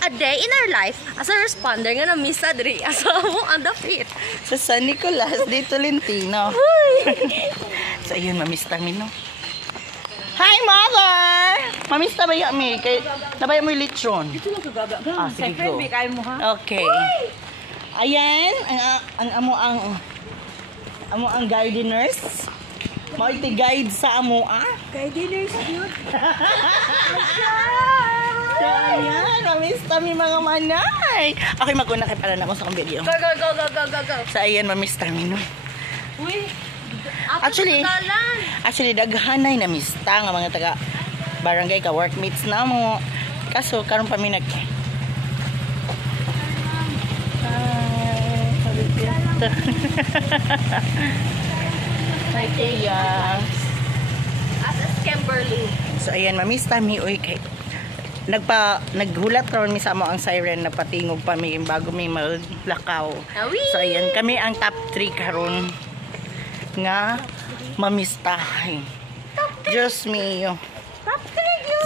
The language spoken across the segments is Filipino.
a day in our life as a responder nga na-miss sa diri asa mo ang dapit. Sa San Nicolas, dito Lintino. So, ayun, mamista mi, no? Hi, Mother! Mamista ba yan, mi? Nabaya mo yung lechon? Dito lang kagaga. Sige, go. Mo, ha? Okay. Ayan, ang amo ang gardeners. Mao iti guide sa amo, Gardeners, cute. So, ayan, mamista mi mga manay. Okay, maguna kay pala na ako sa kong video. Go. So, ayan, mamista mi, no? Uy, Actually, daghanay na mista nga mga taga barangay ka workmates na mo. Kaso karon pa mi nag Hi, Kuya. as a Kimberly. So ayan, mamista mi oy kay naghulat karon mi sa amo ang siren na patingog pa mi bago mi maglakaw. So ayan, kami ang top 3 karon nga mamistahay. Diyos mio.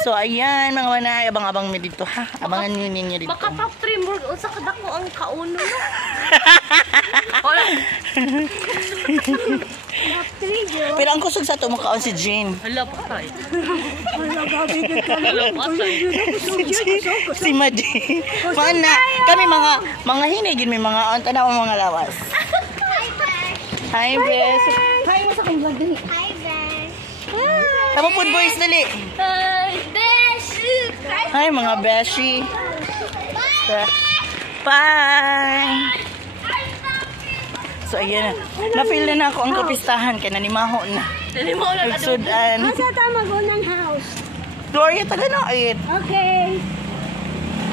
So ayan mga manay, abang-abang mi dito ha. Abangan nyo ninyo dito. Baka top 3 more unsa kadako ang kauno no. Pero ang kusog sa ito makaon si Jean. Hala patay. Si Madi. Mana, kami mga hinigin may mga tanaw mga lawas. Hi, Bes. Hi, mo sa kong vlog dali. Hi, Besh. Tama food boys dali. Hi, Besh. Hi, mga beshi. Bye. So, ayan na. Na-feel na ako ang kapistahan kaya nanimaho na. dali mo lang Nagsudan. Asa ta mag-unang house? Gloria, taga na it. Okay.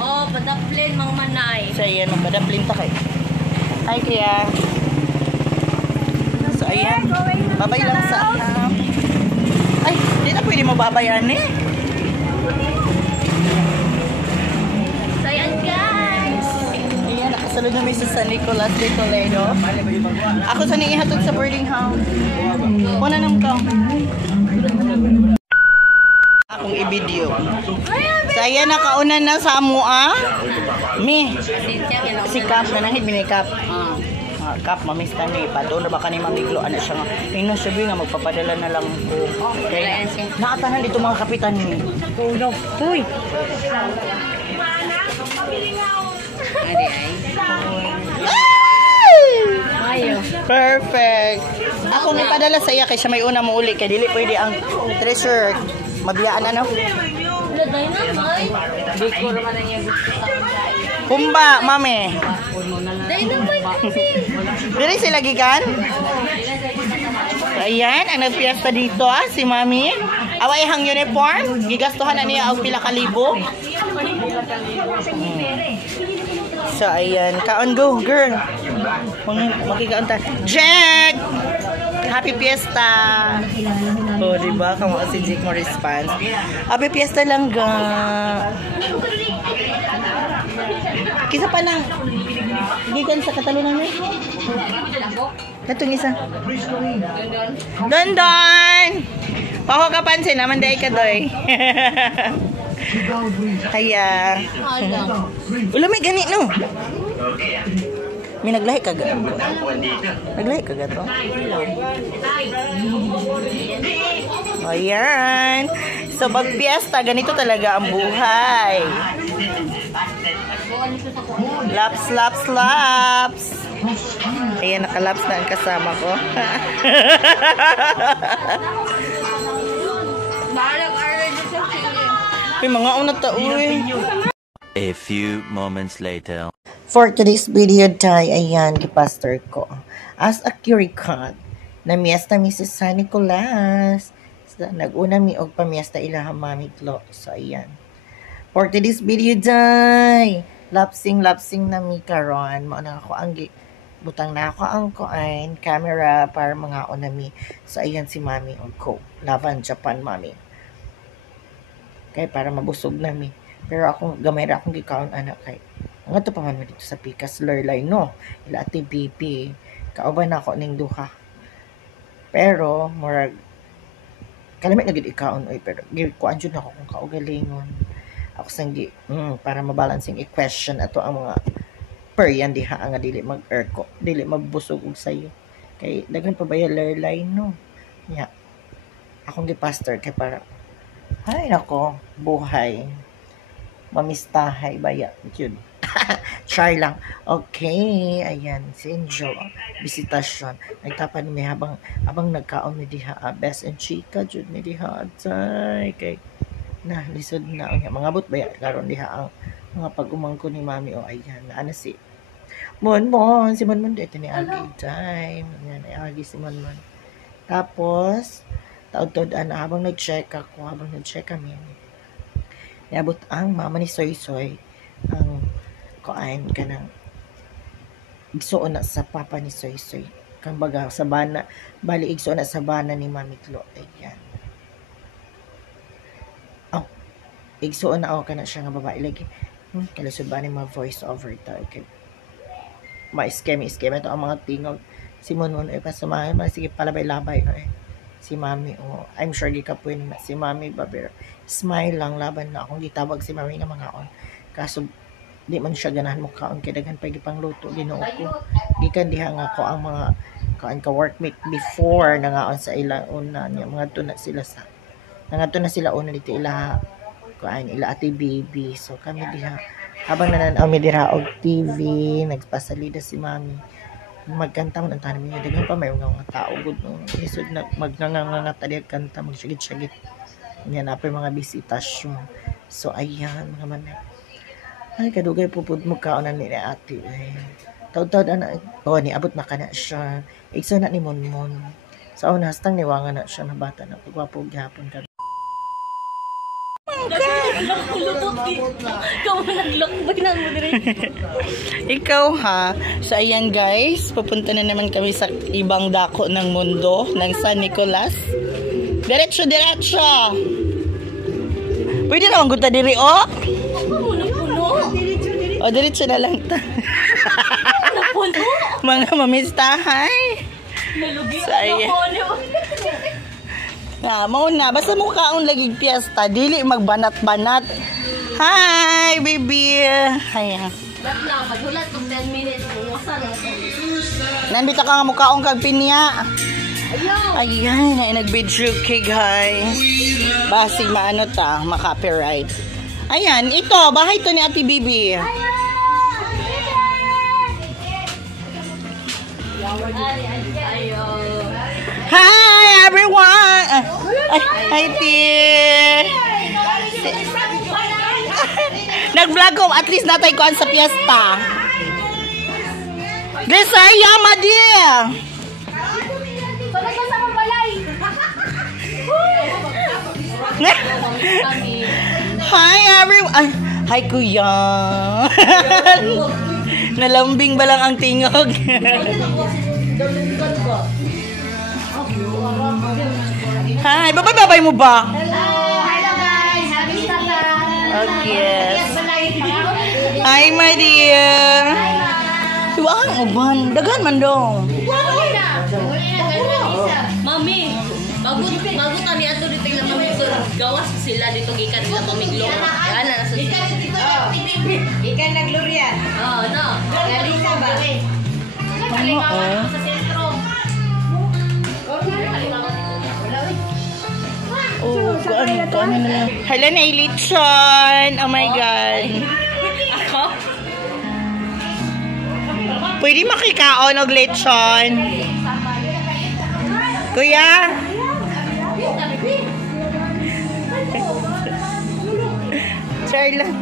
Oh, padaplin mga manay. So, ayan. Magpadaplin ta kayo. Hi, kaya. So, ayan. Babay lang sa... ay, di na pwede mababayan eh. So, yan guys. Ayan, nakasalod na may sa San Nicolas de Toledo. Ako sa ihatod sa boarding house. Una nang ka. Akong i-video. So, ayan, nakauna na sa amua. Mi. Si Cap na nangit, minikap. Kap, mamista ni Pato na baka ni Mamiglo ana siya nga. Ino sabi nga magpapadala na lang ko. Kaya nakatanan dito mga kapitan ni. Tulog. Uy. Mayo. Perfect. Ako ni padala sa iya kay siya may una mo uli kay dili pwede ang treasure mabiyaan ano. Wala dahil na, may. Di ko naman ang yung gusto sa Kumba, mami. dahil na, may. Dili sila gikan. Ayan, ang nagpiesta dito si mami. Away hang uniform. Gigastuhan na niya og pila ka libo. So, ayan. Kaon go, girl. Magkikaon ta. Jack! Happy Fiesta! O, diba? Kamu si Jack mo response. Happy Fiesta lang ga. Kisa pa na. Gikan sa katalunan niya. Katong isa. Don! Paho ka pansin naman dahi ka doy. Kaya. Ulo may gani no. May naglahi ka ga. Naglahi ka ga to. Ayan. So pag piyesta, ganito talaga ang buhay. Laps. Ayan, nakalaps na ang kasama ko. Ay, mga unat uy. A few moments later. For today's video, tay, ayan, pastor ko. As a curicut, na miesta mi si San Nicolas. Nag-una mi og pamiesta ilaha mami Klo. So, ayan. For today's video, tay, lapsing na mi karon. Mao na ako ang butang na ako ang kuan camera para mga onami. So, ayan si mami og ko. Laban Japan, mami. Kay para mabusog nami. Pero ako gamay ra akong gikaon anak kay. Ang ato pa man dito sa Pikas Lurlay no. Ila ati BP. Kauban ako ning duha. Pero murag kalamit na gid ikaon oy pero kuan jud ako kung kaugalingon. Ako sanggi, para mabalancing i-question ato ang mga peryan diha nga dili mag-erko, dili mabusog og sayo. Kay daghan pa ba yung line no? Nya, akong gipastor kay para, ay nako, buhay. Mamistahay baya, yun. Try lang. Okay, ayan, si Angel, bisitasyon. Nagtapan mi habang nagkaon mi diha, best and chika, jud mi diha, atay, kay, na lisod na unya mga but baya karon diha ang mga pag-umangko ni mami o ayan ana si Monmon si Monmon dito ni Agi time yan ay Agi si Monmon tapos taud-taud ana habang nag-check kami niabot ang mama ni Soy Soy ang kuan kanang igsuon na sa papa ni Soy Soy kang baga sa bana bali igsuon na sa bana ni Mami Klo ayan. Igsuon na ako kana siya nga babae lagi. Kalusod ba ni mga voice over ta kay ma-scam ito ang mga tingog. Si Monmon ay pasamahan man sige palabay-labay ay. Si Mami I'm sure gikapoy na si Mami babero. Smile lang laban na akong gitawag si Mami nga mga on. Kaso di man siya ganahan mo kaon kay daghan pa gipang luto Ginoo ko. Gikan diha nga ako ang mga kaon ka workmate before nangaon sa ilang una niya mga tuna sila sa nangato na sila una dito ila kuan ila ate baby so kami diha habang nananaw mi dira og TV nagpasalida si Mami magkanta man ang tanan niya daghan pa may mga tao gud no isod na magnanganga tadi kanta magsigit-sigit nya na pa mga bisitasyon so ayan mga manay ay kadugay pupud mo kaonan ni ate taud-taud ana ni abot na kana siya igso na ni Monmon sa una hastang niwangan na siya na bata na pagwapo gyapon ka Ikaw naglakbay na mo dire. Ikaw ha. So ayan guys, pupunta na naman kami sa ibang dako ng mundo ng San Nicolas. Diretso. Pwede naman gunta diri o? O diretso na lang ta. Mga mamistahay. So ayan. Mauna, basta mo kaon lagi piyesta, dili magbanat-banat. Hi, baby. Ayan. Paghulat kung 10 minutes, buwasan na. Nandito ka nga mukhaong kag pinya. Ayan, ay nag-video kay guys. Basig maano ta, ma-copyright. Ayan, ito, bahay to ni Ate Bibi. Hi everyone! Hi Tia! Nag-vlog ko, at least natay ko sa piyesta. Desaya, Madi! Hi everyone! Hi Kuya! Nalambing ba lang ang tingog? Hi, babay mo ba? Hello guys, happy Saturday. Okay. Hi, my dear. Tuwang uban, dagan man dong. Mami, bago tani ato dito lang kami gawas sila dito gikan nila pamiglo. Yan na nasa. Ikan na Gloria. Oh, no. Galisa ba? Sa sentro. Oh, kuan na lang. Hala na ilitson. Oh my God. Ako? Pwede makikaon og lechon. Kuya? Charlotte.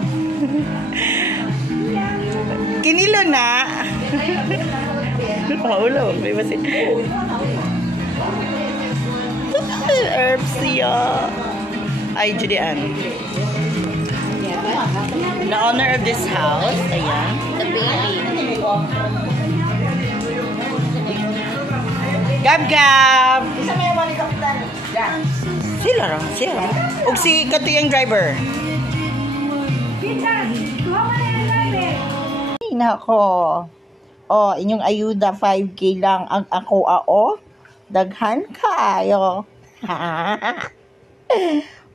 Kinilo na. Paulo, may basi. Herbs siya. Ay, Julian. The owner of this house, ayan. The baby. Gab! Sila. Ug si katuyang driver. Ay, nako. Oh, inyong ayuda 5K lang ang ako Daghan kayo.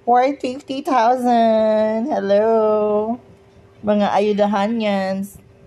worth 50,000. Hello. Mga ayudahan yan.